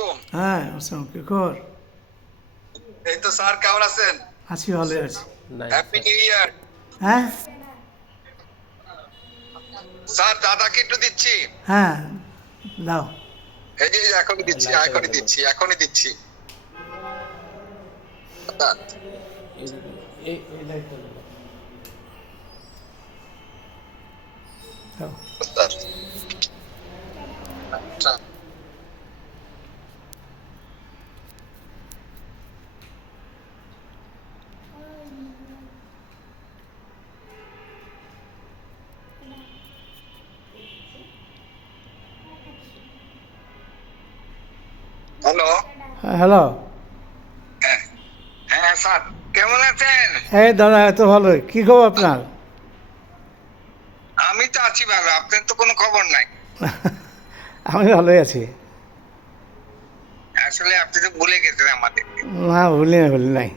আলাইকুম। হ্যাঁ, আসসালাম, কি খবর? এই তো স্যার, কেমন আছেন? আছি, ভালো আছি। নাই হ্যাপি স্যার। New year. হ্যাঁ স্যার, দাদাকে একটু দিচ্ছি। হ্যাঁ, দাও। এই যে এখনই দিচ্ছি, লাইটটা এখনই জ্বালানো। দিচ্ছি, এখনই দিচ্ছি। আচ্ছা, এদিকে এই লাইটটা জ্বালানো। দাও। আচ্ছা। হ্যালো। হ্যাঁ, হ্যালো। হ্যাঁ হ্যাঁ স্যার, কেমন আছেন? এই দাদা, এত ভালো, কি খবর আপনার? আমি তো আছি ভালো, আপনার তো কোনো খবর নাই। আমি ভালোই আছি। আসলে আপনি তো ভুলে গেছেন আমাদের। না, ভুলি নাই।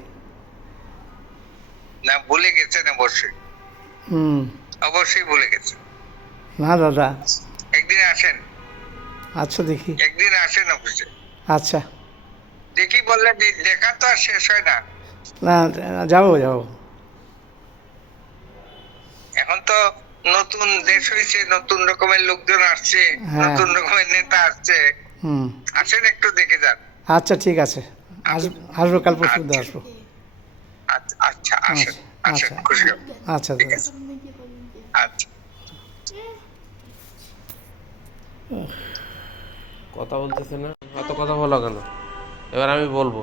না, ভুলে গেছেন অবশ্যই, হুম। অবশ্যই ভুলে গেছেন। না দাদা। একদিন আসেন, আচ্ছা, দেখি। একদিন আসেন অফিসে। আচ্ছা। দেখি বললে দেখা তো আর শেষ হয় না। না, যাবো যাবো। এখন তো নতুন দেশ হয়েছে, নতুন রকমের লোকজন আসছে, হ্যাঁ। নতুন রকমের নেতা আসছে। হুম। আসেন, একটু দেখে যান। আচ্ছা, ঠিক আছে। আসবো, কাল পরশু মধ্যে আচ্ছা আসবো। আচ্ছা আচ্ছা, আসেন আচ্ছা আসেন, আচ্ছা খুশি হব। আচ্ছা ঠিক দাদা। আছে, আচ্ছা। কথা বলতেছে না, অত কথা বলো কেন? এবার আমি বলবো।